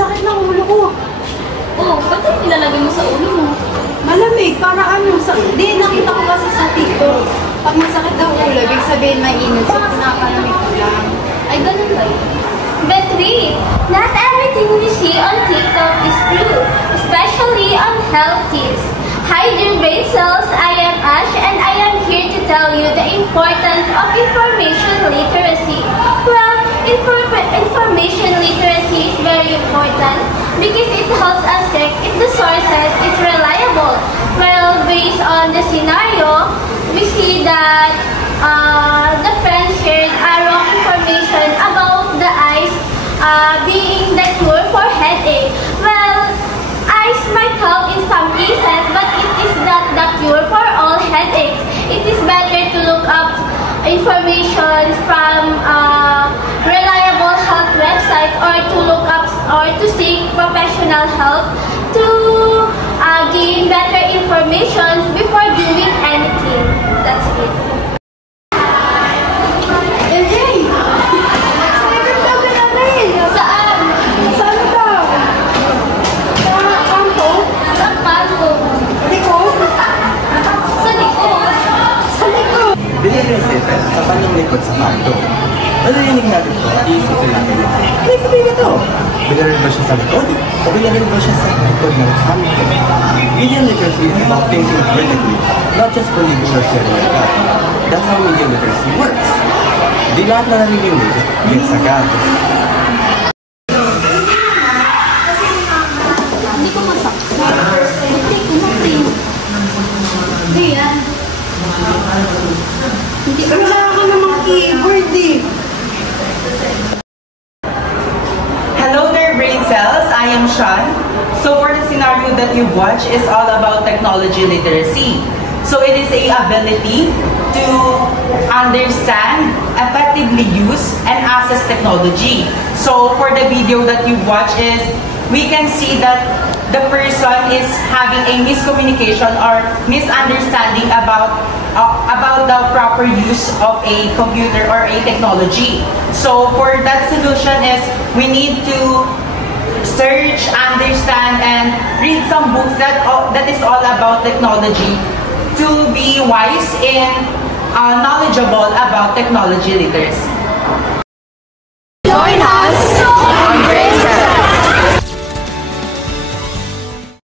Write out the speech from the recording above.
sakit ng ulo ko. Oh, ba't yung nilalagay mo sa ulo mo? Malamig, para ano, di, nakita ko kasi sa TikTok. Pag masakit daw ulo, ibig sabihin may init, so pinakalamig ko lang. Ay, ganun ba yun? But wait, not everything we see on TikTok is true, especially on health tips. Hi dear brain cells, I am Ash and I am here to tell you the importance of information literacy. Well, information literacy is very important because it helps us check if the sources is reliable. Well, based on the scenario, we see that the friends shared wrong information about the ice being the cure for headache. Well, ice might help in some cases, but it is not the cure for all headaches. It is better to look up information from reliable health websites or to look up or to seek professional help to gain better information before doing anything. That's it. Sa kanyang likod sa kanto. Narinig natin ito at iisipin natin ito. Ano sabihin ito? Binarin ba siya sa likod? O binarin ba siya sa likod ng kanto? Media literacy is about thinking critically, not just believing or sharing your gut. That's how media literacy works. Di lahat na narinig gets agad. Hindi ko masaksak. Hindi ko matin. Hindi yan. Wala ako namang keyboard eh. Hello there, brain cells. I am Sean. So for the scenario that you watch is all about technology literacy. So it is a ability to understand, effectively use, and access technology. So for the video that you watch is, we can see that the person is having a miscommunication or misunderstanding about the proper use of a computer or a technology. So for that solution is, we need to search, understand, and read some books that is all about technology to be wise and knowledgeable about technology literacy. Join us